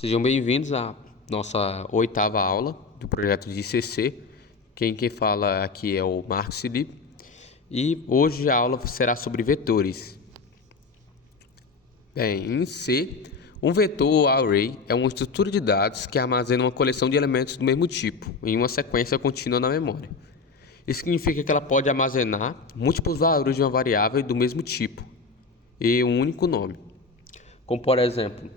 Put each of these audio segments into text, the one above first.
Sejam bem-vindos à nossa oitava aula do projeto de ICC. Quem fala aqui é o Marcos Felipe e hoje a aula será sobre vetores. Bem, em C, um vetor ou array é uma estrutura de dados que armazena uma coleção de elementos do mesmo tipo em uma sequência contínua na memória. Isso significa que ela pode armazenar múltiplos valores de uma variável do mesmo tipo e um único nome. Como, por exemplo,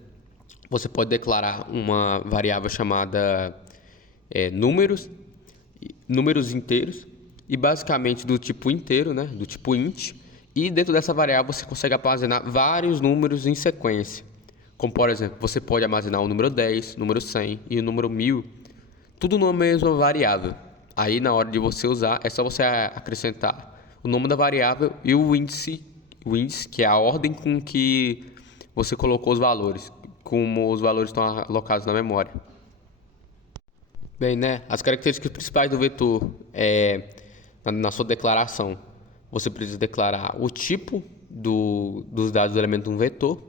você pode declarar uma variável chamada números inteiros, e basicamente do tipo inteiro, né, do tipo int, e dentro dessa variável você consegue armazenar vários números em sequência. Como, por exemplo, você pode armazenar o número 10, o número 100 e o número 1000, tudo numa mesma variável. Aí, na hora de você usar, é só você acrescentar o nome da variável e o índice, que é a ordem com que você colocou os valores, como os valores estão alocados na memória. Bem, né? As características principais do vetor na sua declaração, você precisa declarar o tipo dos dados do elemento de um vetor.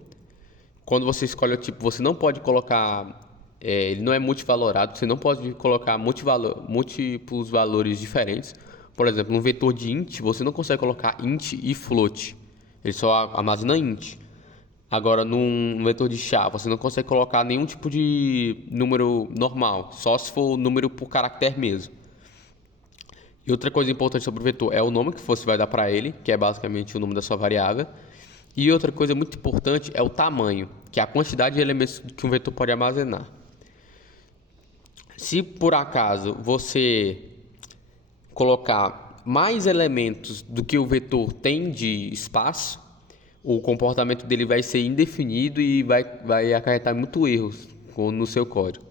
Quando você escolhe o tipo, você não pode colocar, ele não é multivalorado, você não pode colocar múltiplos valores diferentes. Por exemplo, no vetor de int, você não consegue colocar int e float, ele só armazena int. Agora, num vetor de chá, você não consegue colocar nenhum tipo de número normal, só se for número por caractere mesmo. E outra coisa importante sobre o vetor é o nome que você vai dar para ele, que é basicamente o nome da sua variável. E outra coisa muito importante é o tamanho, que é a quantidade de elementos que um vetor pode armazenar. Se por acaso você colocar mais elementos do que o vetor tem de espaço, o comportamento dele vai ser indefinido e vai acarretar muito erros no seu código.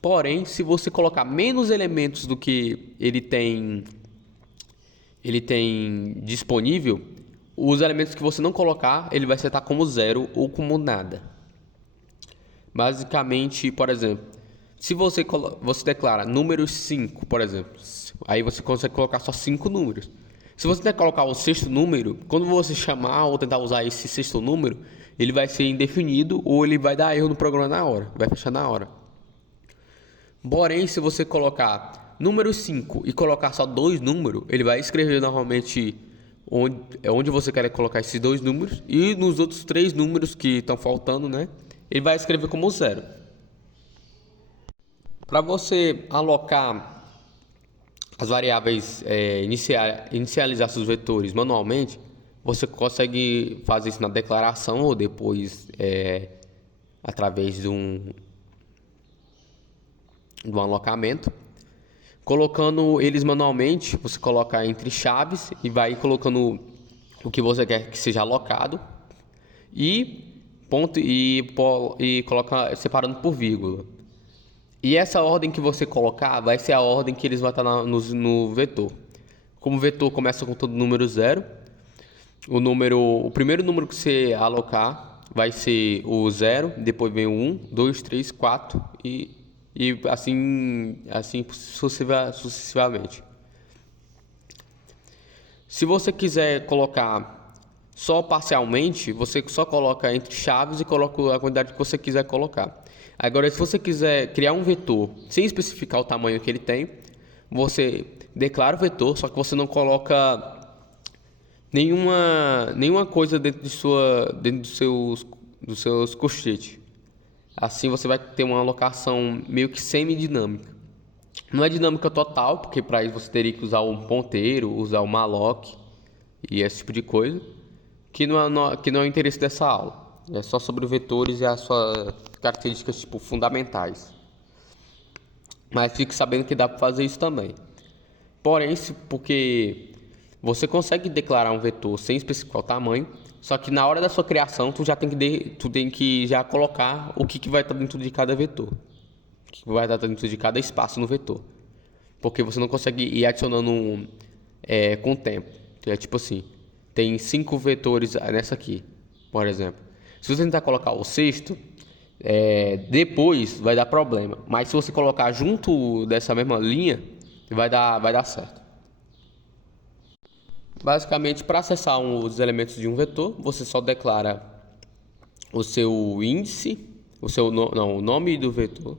Porém, se você colocar menos elementos do que ele tem disponível, os elementos que você não colocar, ele vai setar como zero ou como nada. Basicamente, por exemplo, se você declara números 5, por exemplo, aí você consegue colocar só 5 números. Se você tentar colocar o sexto número, quando você chamar ou tentar usar esse sexto número, ele vai ser indefinido ou ele vai dar erro no programa na hora, vai fechar na hora. Porém, se você colocar número 5 e colocar só dois números, ele vai escrever normalmente onde você quer colocar esses dois números e nos outros três números que estão faltando, né? Ele vai escrever como zero. Para você alocar as variáveis, inicializar seus vetores manualmente, você consegue fazer isso na declaração ou depois através de um alocamento. Colocando eles manualmente, você coloca entre chaves e vai colocando o que você quer que seja alocado e ponto e coloca separando por vírgula. E essa ordem que você colocar vai ser a ordem que eles vão estar no vetor. Como o vetor começa com todo número zero, o primeiro número que você alocar vai ser o zero, depois vem o 1, 2, 3, 4 e assim sucessivamente. Se você quiser colocar só parcialmente, você só coloca entre chaves e coloca a quantidade que você quiser colocar. Agora, se você quiser criar um vetor sem especificar o tamanho que ele tem, você declara o vetor, só que você não coloca nenhuma coisa dentro dos seus colchetes. Assim você vai ter uma alocação meio que semidinâmica. Não é dinâmica total, porque para isso você teria que usar um ponteiro, usar um malloc e esse tipo de coisa, que não é o interesse dessa aula. É só sobre vetores e as suas características tipo fundamentais. Mas fique sabendo que dá para fazer isso também. Porém, porque você consegue declarar um vetor sem especificar o tamanho, só que na hora da sua criação tu tem que já colocar o que vai estar dentro de cada vetor, o que vai estar dentro de cada espaço no vetor, porque você não consegue ir adicionando com o tempo. É tipo assim, tem 5 vetores nessa aqui, por exemplo. Se você tentar colocar o sexto, depois vai dar problema. Mas se você colocar junto dessa mesma linha, vai dar certo. Basicamente, para acessar os elementos de um vetor, você só declara o seu índice, o nome do vetor.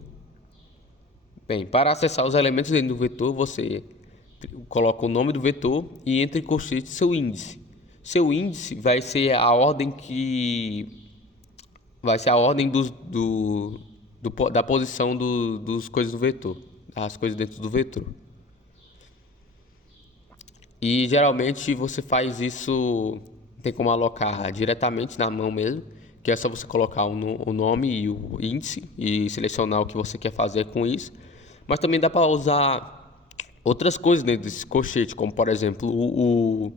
Bem, para acessar os elementos dentro do vetor, você coloca o nome do vetor e entre colchetes seu índice. Seu índice vai ser a ordem da posição dos coisas do vetor, as coisas dentro do vetor. E geralmente você faz isso, tem como alocar diretamente na mão mesmo, que é só você colocar o nome e o índice e selecionar o que você quer fazer com isso. Mas também dá para usar outras coisas dentro desse colchete, como por exemplo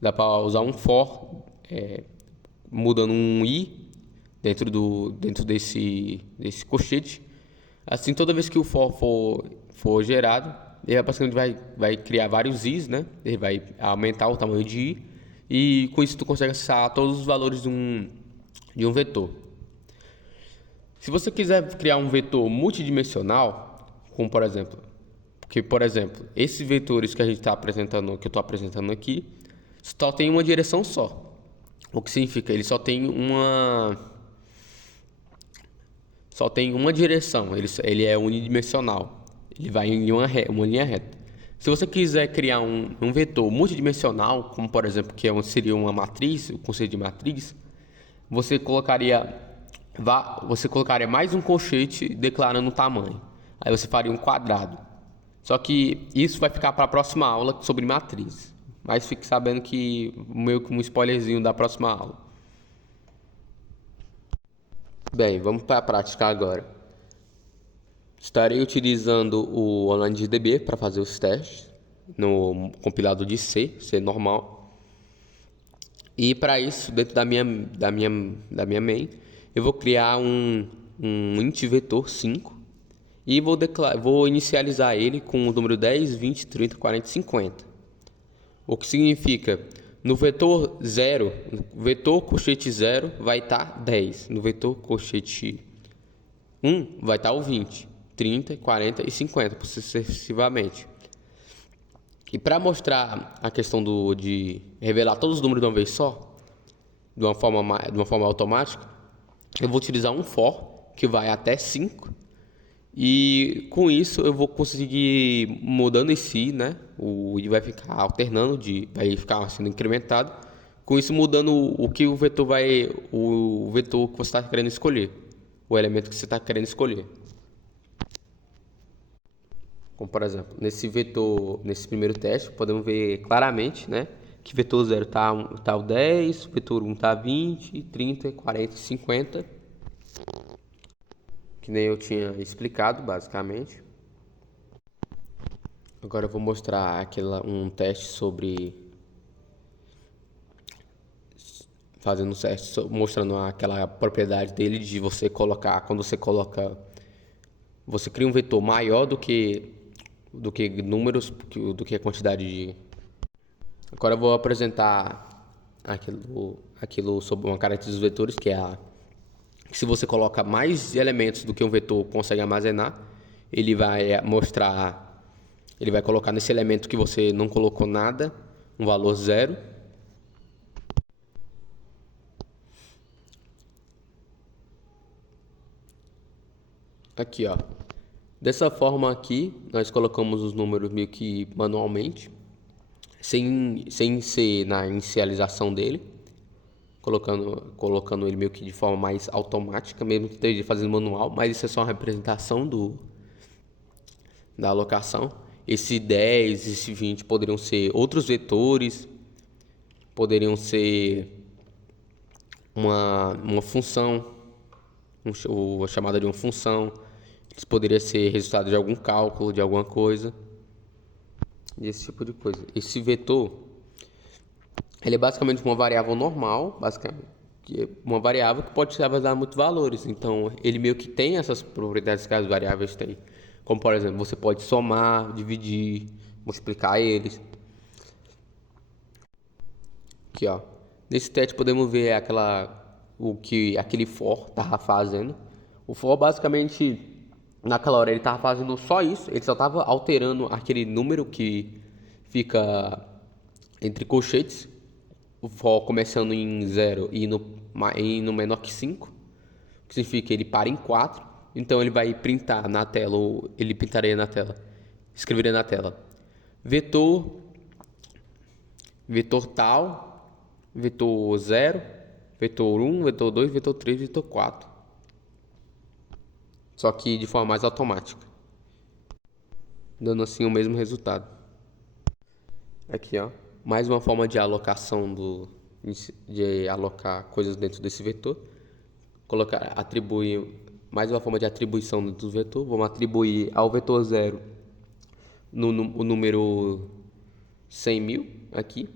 dá para usar um for, mudando um i dentro desse colchete. Assim, toda vez que o for gerado, ele basicamente vai criar vários i's, né? Ele vai aumentar o tamanho de i e com isso tu consegue acessar todos os valores de um vetor. Se você quiser criar um vetor multidimensional, como por exemplo, esses vetores que a gente está apresentando, que eu estou apresentando aqui, só tem uma direção só. O que significa? Ele só tem uma direção. Ele é unidimensional. Ele vai em uma linha reta. Se você quiser criar um vetor multidimensional, como por exemplo, seria uma matriz, o conceito de matriz, você colocaria mais um colchete declarando o tamanho. Aí você faria um quadrado. Só que isso vai ficar para a próxima aula sobre matriz. Mas fique sabendo que meio que um spoilerzinho da próxima aula. Bem, vamos para a prática agora. Estarei utilizando o OnlineDB para fazer os testes no compilado de C normal. E para isso, dentro da minha main, eu vou criar um int vetor 5 e vou inicializar ele com o número 10, 20, 30, 40 e 50. O que significa, no vetor 0, vetor colchete 0 vai estar 10. No vetor colchete 1 vai estar o 20, 30, 40 e 50, sucessivamente. E para mostrar a questão de revelar todos os números de uma vez só, de uma forma automática, eu vou utilizar um for que vai até 5. E com isso eu vou conseguir mudando esse i, né? O i vai ficar alternando, vai ficar sendo incrementado. Com isso mudando o vetor que você está querendo escolher, o elemento que você está querendo escolher. Como por exemplo, nesse primeiro teste, podemos ver claramente, né, que vetor 0 tá o 10, vetor 1 tá 20, 30, 40 e 50. Que nem eu tinha explicado, basicamente. Agora eu vou mostrar um teste fazendo um teste, mostrando aquela propriedade dele de você colocar, você cria um vetor maior do que números, do que a quantidade de... Agora eu vou apresentar aquilo sobre uma característica dos vetores, que é se você coloca mais elementos do que um vetor consegue armazenar, ele vai colocar nesse elemento que você não colocou nada, um valor 0. Aqui, ó. Dessa forma aqui, nós colocamos os números meio que manualmente, sem ser na inicialização dele, colocando ele meio que de forma mais automática, mesmo que esteja fazendo manual, mas isso é só uma representação da alocação. Esse 10, esse 20 poderiam ser outros vetores, poderiam ser uma função, a chamada de uma função. Isso poderia ser resultado de algum cálculo, de alguma coisa, esse tipo de coisa. Esse vetor, ele é basicamente uma variável normal, basicamente, que é uma variável que pode ser armazenar muitos valores. Então, ele meio que tem essas propriedades que as variáveis têm. Como, por exemplo, você pode somar, dividir, multiplicar eles. Aqui, ó. Nesse teste podemos ver o que aquele for estava fazendo. O for, basicamente, naquela hora ele estava fazendo só isso. Ele só estava alterando aquele número que fica entre colchetes. O for começando em 0 e no menor que 5. que significa ele para em 4. Então ele vai printar na tela, ou ele printaria na tela, escreveria na tela, vetor, vetor tal, vetor 0, vetor 1, vetor 2, vetor 3, vetor 4. Só que de forma mais automática, dando assim o mesmo resultado. Aqui, ó, mais uma forma de alocação de alocar coisas dentro desse vetor. Atribuir mais uma forma de atribuição do vetor. Vamos atribuir ao vetor 0 o número 100.000 aqui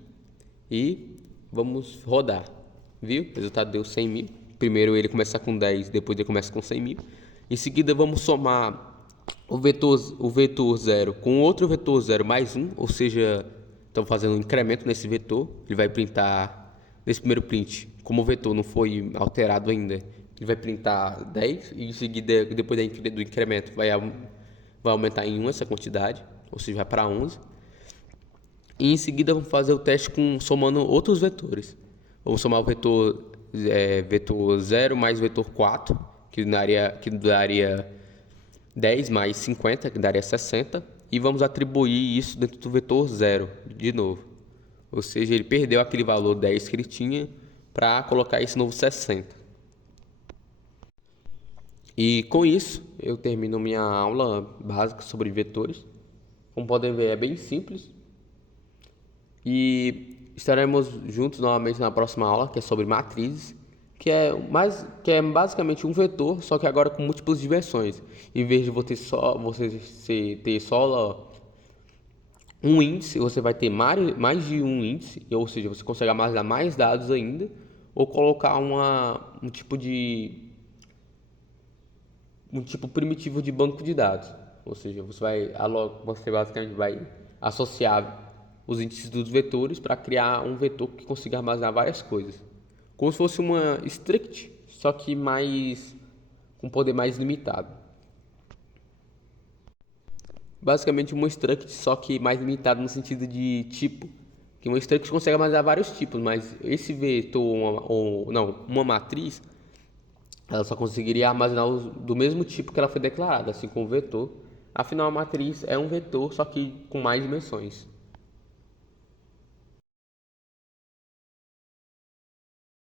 e vamos rodar, viu? O resultado deu 100.000. Primeiro ele começa com 10, depois ele começa com 100.000. Em seguida vamos somar o vetor 0 com outro vetor 0 mais 1, ou seja, estamos fazendo um incremento nesse vetor. Ele vai printar, nesse primeiro print, como o vetor não foi alterado ainda, ele vai printar 10 e em seguida, depois do incremento, vai aumentar em 1 essa quantidade, ou seja, vai para 11. E em seguida vamos fazer o teste somando outros vetores. Vamos somar o vetor 0 mais vetor 4, que daria 10 mais 50, que daria 60. E vamos atribuir isso dentro do vetor 0, de novo. Ou seja, ele perdeu aquele valor 10 que ele tinha para colocar esse novo 60. E com isso, eu termino minha aula básica sobre vetores. Como podem ver, é bem simples. E estaremos juntos novamente na próxima aula, que é sobre matrizes, que é basicamente um vetor, só que agora com múltiplas dimensões. Em vez de você ter só um índice, você vai ter mais de um índice, ou seja, você consegue armazenar mais dados ainda, ou colocar um tipo primitivo de banco de dados. Ou seja, você basicamente vai associar os índices dos vetores para criar um vetor que consiga armazenar várias coisas. Como se fosse uma strict, só que com poder mais limitado. Basicamente uma struct, só que mais limitado no sentido de tipo. Que uma struct consegue armazenar vários tipos, mas esse vetor, uma matriz, ela só conseguiria armazenar do mesmo tipo que ela foi declarada, assim como o vetor. Afinal, a matriz é um vetor, só que com mais dimensões.